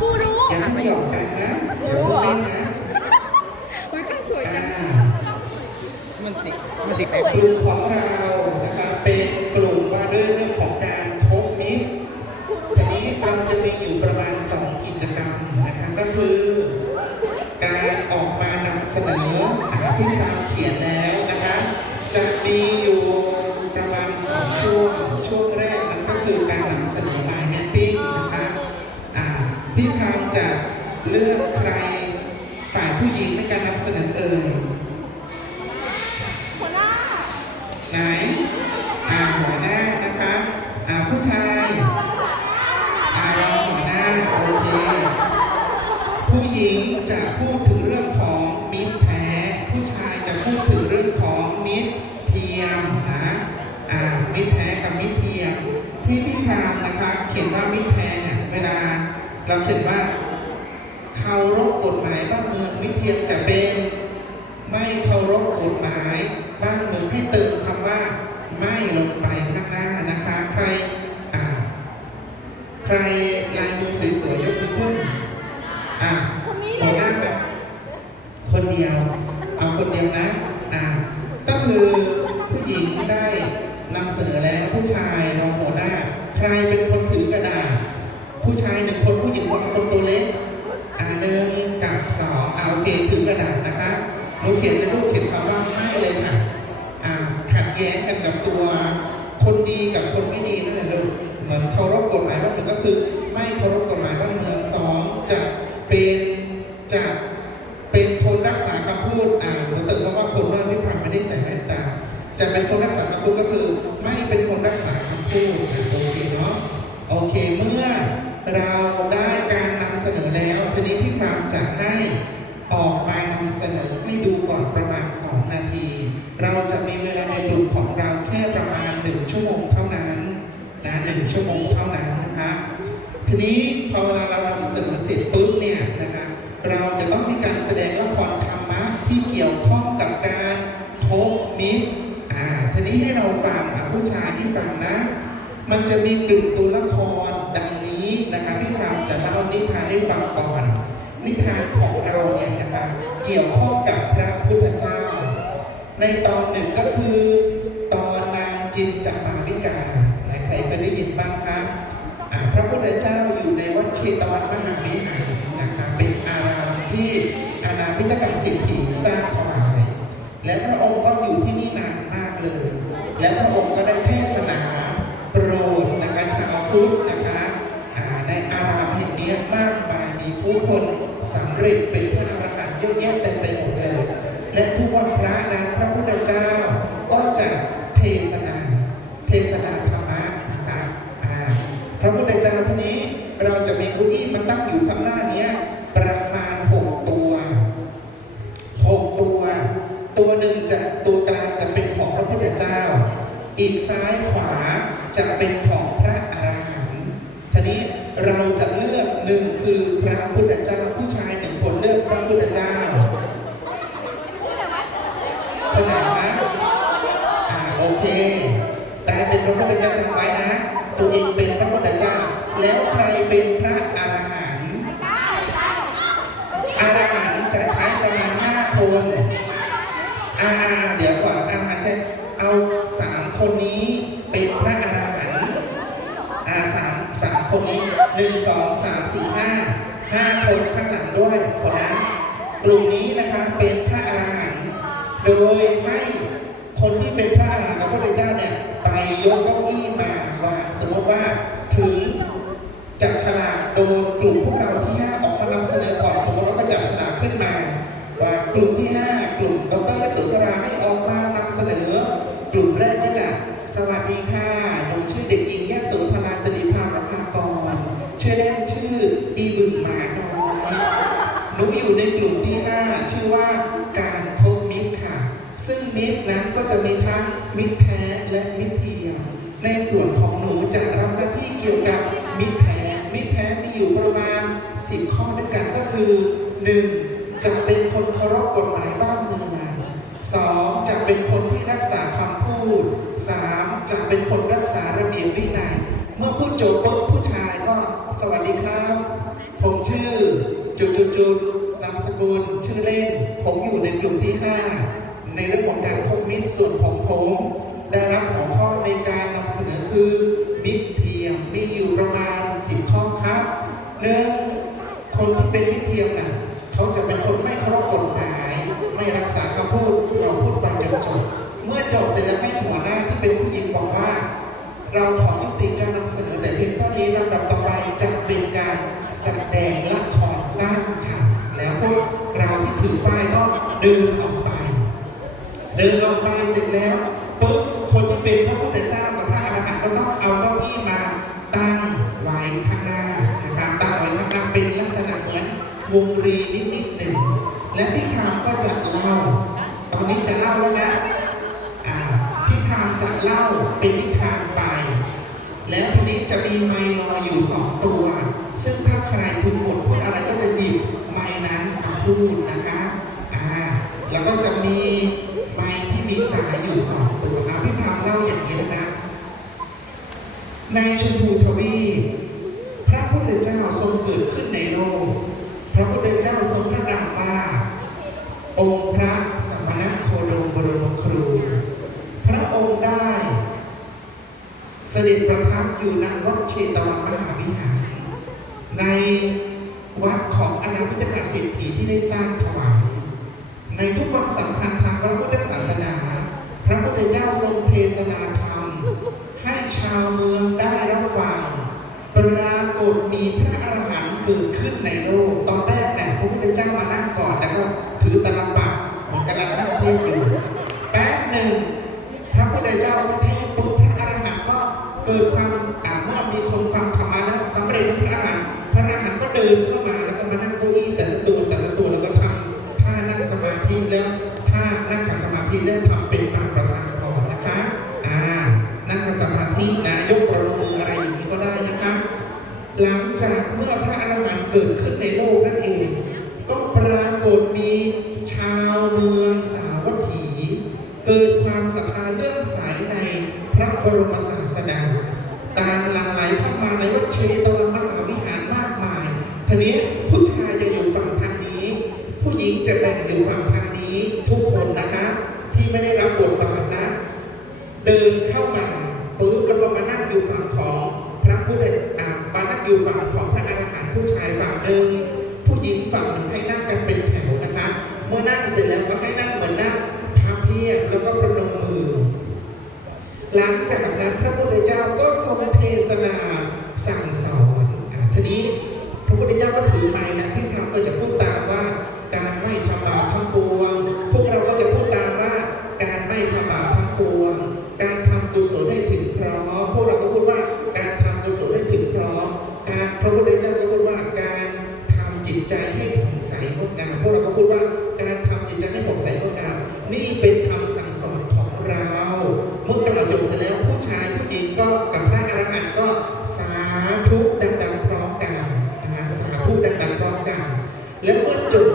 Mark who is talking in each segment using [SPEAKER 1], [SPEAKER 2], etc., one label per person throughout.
[SPEAKER 1] กูรู้ยังตุ้งตอแรงนะ
[SPEAKER 2] อย่า
[SPEAKER 1] เมนะอุ้ยข้าง
[SPEAKER 2] สวยจัง
[SPEAKER 3] มันสิมันสิ
[SPEAKER 1] แสง ลุงของเราีในการนำเสนอเอ่ย
[SPEAKER 2] หัวหน้า
[SPEAKER 1] ไหนอ่าหัวหน้านะคะอ่าผู้ชายอ่ารองหัวหน้าโอเคผู้หญิงจะพูดถึงเรื่องของมิตรแท้ ผู้ชายจะพูดถึงเรื่องของมิตรเทียมนะอ่ามิตรแท้กับมิตรเทียมที่พี่ทำนะคะเขียนว่ามิตรแท้เนี่ยเวลาเราเขียนว่า three. ทีนี้ให้เราฟังผู้ชายที่ฟังนะ มันจะมีกลุ่มตัวละครดังนี้นะครับพี่รามจะเล่านิทานให้ฟังก่อน นิทานของเราเนี่ยนะครับเกี่ยวข้องกับพระพุทธเจ้า ในตอนหนึ่งก็คือตอนนางจินจัมาวิกาใครเคยได้ยินบ้างครับพระพุทธเจ้าอยู่ในวัดเชตวันมหาวิหารนะครับเป็นอารามที่อาณาพิตกเศรษฐีสร้างถวายและพระองค์ก็อยู่ที่ ผู้คนสำเร็จเป็น ไหนนะอ่าโอเค แต่เป็นพระพุทธเจ้าจำไว้นะ ตัวเองเป็นพระพุทธเจ้า แล้วใครเป็นพระอรหันต์อรหันต์จะใช้ประมาณห้าคนอ่าเดี๋ยวก่อนอรหันต์จะเอาสามคนนี้เป็นพระอรหันต์อ่าสามสามคนนี้หนึ่งสองสามสี่ห้าห้าคนข้างหลังด้วยคนนั้น เป็นคนรักษาระเบียบวินัย เมื่อพูดจบปุ๊บผู้ชายก็สวัสดีครับ ผมชื่อจุดจุดจุดนามสกุลชื่อเล่น ผมอยู่ในกลุ่มที่ 5 ในเรื่องของการคบมิตรส่วนของผม ได้รับหัวข้อในการนำเสนอคือ มิตรเทียมมีอยู่ประมาณ 10 ข้อครับหนึ่งคนที่เป็นมิตรเทียมน่ะเขาจะเป็นคนไม่เคารพกฎหมาย ไม่รักษาคำพูด จบเสร็จแล้วให้หัวหน้าที่เป็นผู้หญิงบอกว่า เราขอยุติการนำเสนอแต่เพียงเท่านี้ลำดับต่อไปจะเป็นการแสดงละครสั้นค่ะ แล้วพวกเราที่ถือป้ายก็เดินออกไป เดินออกไปเสร็จแล้วปุ๊บคนที่เป็นพระพุทธเจ้ากับพระอรหันต์ก็ต้องเอาเก้าอี้มาตั้งไว้ข้างหน้านะครับตั้งไว้ข้างหน้าเป็นลักษณะเหมือนวงรีนิดๆหนึ่งและพี่พรามก็จะเล่า ตอนนี้จะเล่าแล้วนะ เล่าเป็นนิทานไป แล้วทีนี้จะมีไมค์ลอยอยู่สองตัว ซึ่งถ้าใครถึงบทพูดอะไรก็จะหยิบไมค์นั้นมาพูดนะคะอ่าแล้วก็จะมีไมค์ที่มีสายอยู่สองตัวอะพี่พรามเล่าอย่างนี้นะในชมพูทวีปพระพุทธเจ้าทรงเกิดขึ้นในโลกพระพุทธเจ้าทรงพระนามว่าองค์พระสมณโคดมบรมครู พระองค์ได้ เส ด็จประทับอยู่ณวัดเชตวันมหาวิหาร ในวัดของอนาวิตกเศรษฐีที่ได้สร้างถวาย ในทุกวันสำคัญทางพระพุทธศาสนา พระพุทธเจ้าทรงเทศนาธรรม ให้ชาวเมืองได้รับฟัง ปรากฏมีพระอรหันต์เกิดขึ้นในโลกตอน หลังจากนั้นพระพุทธเจ้าก็ทรงเทศนา พูดดังๆพร้อมกัน แล้วเมื่อจบ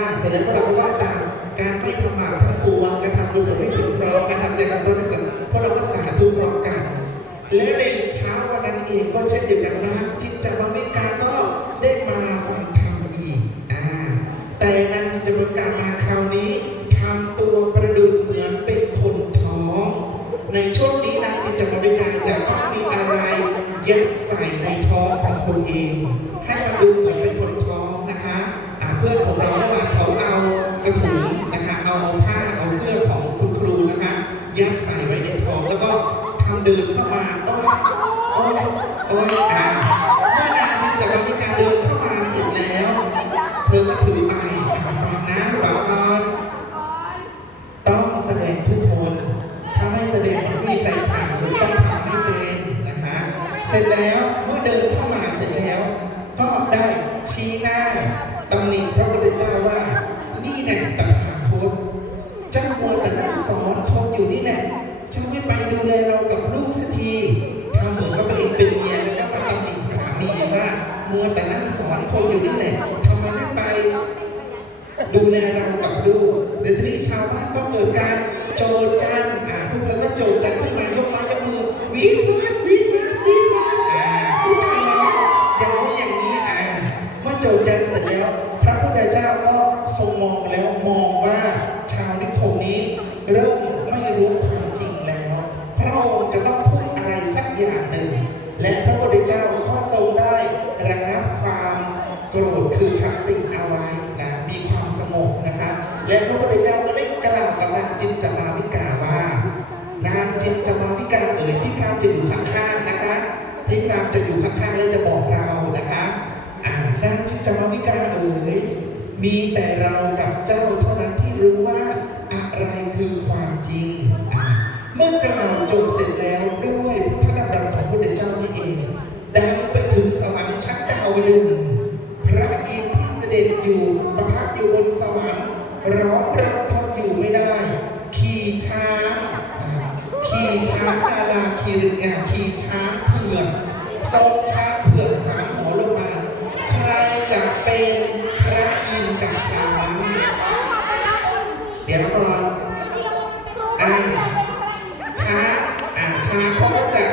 [SPEAKER 1] más, tenemos la ดื่มเข้ามาโอ้ยโอ้ยโอ้ย ดูแลเรากับลูกแต่ทีนี้ชาวบ้านก็เกิดการ ราจะอยู่ข้างๆและจะบอกเรานะคะอ่านางจิจามาวิกาเอ๋ยมีแต่เรากับเจ้า ดี๋ยวก่อนอ่าช้าอ่าช้าเขาก็จะ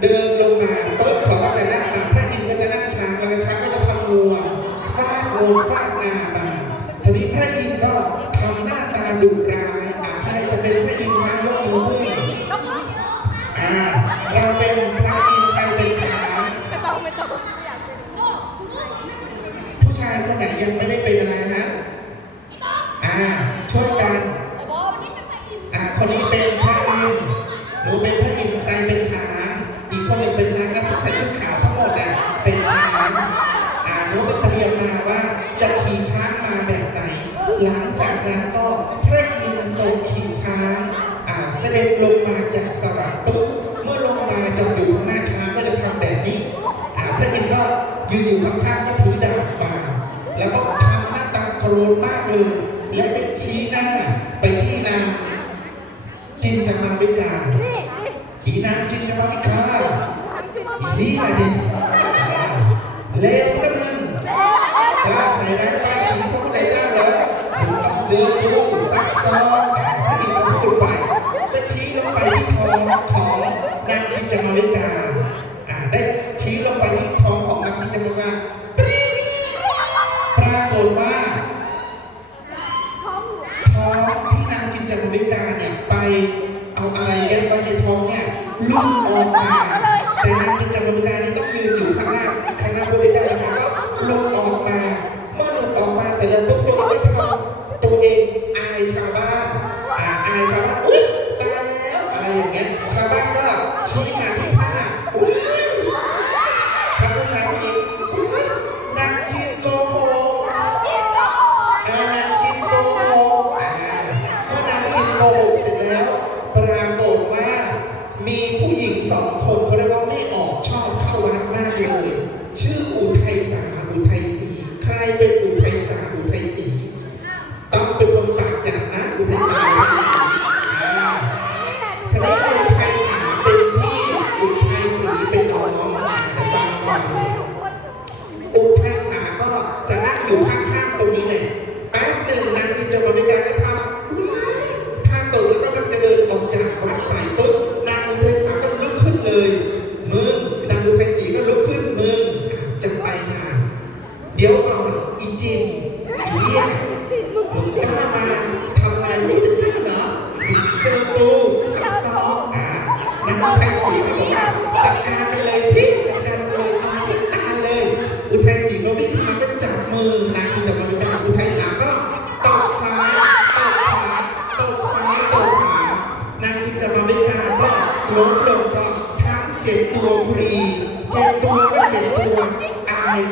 [SPEAKER 1] เดินลงมาปุ๊บเขาก็จะนั่งมาพระอินทร์ก็จะนั่งช้าแล้วช้าก็จะทำงวงฟาดงวงฟาดงามาทีนี้พระอินทร์ก็ทำหน้าตาดุร้ายอ่าใครจะเป็นพระอินทร์มายกมือขึ้นอ่าเราเป็นพระอินทร์ใครเป็นช้างผู้ชายคนไหนยังไม่ได้เป็นอะไร คนนี้เป็นพระอินทหนูเป็นพระอินใครเป็นช้างอีกคนหนึ่งเป็นช้างก็ต้องใส่ชุดขาวทั้งหมดนะเป็นช้างอ่าหนูไปเตรียมมาว่าจะขี่ช้างมาแบบไหน หลังจากนั้นก็พระอินทรงขี่ช้างอ่าเสด็จลงมาจากสวรรค์ปุ๊บเมื่อลงมาจะอยู่ข้างหน้าช้างก็จะทำแบบนี้อ่าพระอินทร์ก็ยืนอยู่ข้างๆก็ถือดาบมา แล้วก็ทำหน้าตาโกรธมากเลย และได้ชี้หน้า
[SPEAKER 2] ริ
[SPEAKER 1] กาอ่าได้ชี้ลงไปที่ท้องของนักกิจกรรมาปรี๊ดปรากฏว่า
[SPEAKER 2] ท้อง
[SPEAKER 1] ที่นางจินจัมวิกาเนี่ยไปเอาอะไรยันไปในท้องเนี่ยลุ่มออกมาแต่นางจินจัมวิกานี่ต้องยืนอยู่ข้างหน้าข้างหน้าพระเจ้านะคะก็ลุ่มออกมาเมื่อลุ่มออกมาเสร็จแล้วพวกตัวก็ทำตัวเองอายชาวบ้าน เป็นน้องฟังก่อนองค์ยาก็จะนั่งอยู่ข้าง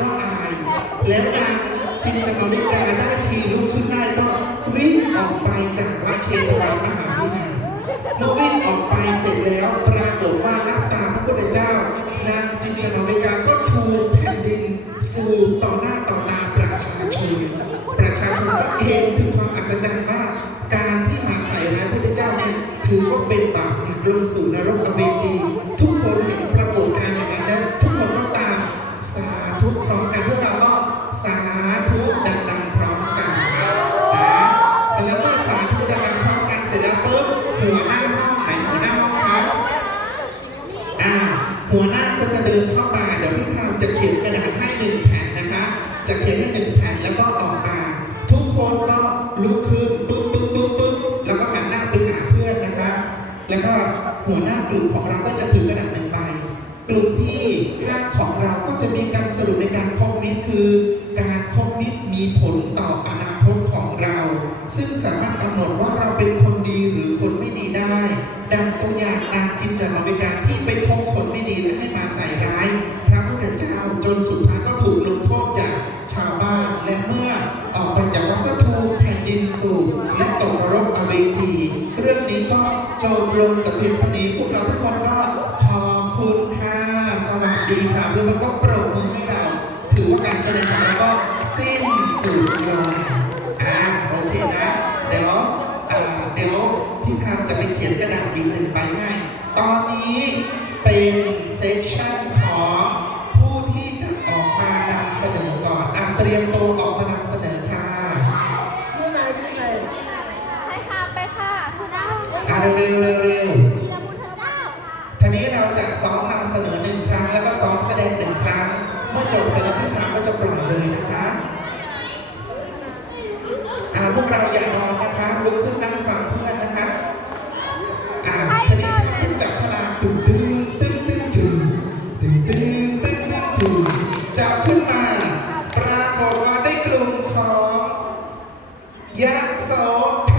[SPEAKER 1] ก็อาย แล้วนางจินจกวิกาได้ทีลุกขึ้นได้ก็วิ่งออกไปจากวัดเชตวันมหาวิหารเมื่อวิ่ง มีผลต่ออนา เร็วเร็วมีระพุทีนี้เราจะซ้อมนำเสนอหนึ่งครั้ง แล้วก็ซ้อมแสดงหนึ่งครั้ง เมื่อจบเสร็จแล้วพี่พรามก็จะปล่อยเลยนะคะพวกเราอย่านอนนะคะลุกขึ้นนั่งฟังเพื่อนนะคะ อ่าทีนี้ถ้าเป็นจับฉลากตึ้งตึ้งตึ้งตึ้งตึ้งตึ้งตึ้งตึ้งตึ้งตึ้งจับขึ้นมา ปรากฏว่าได้กลุ่มของยะโสธ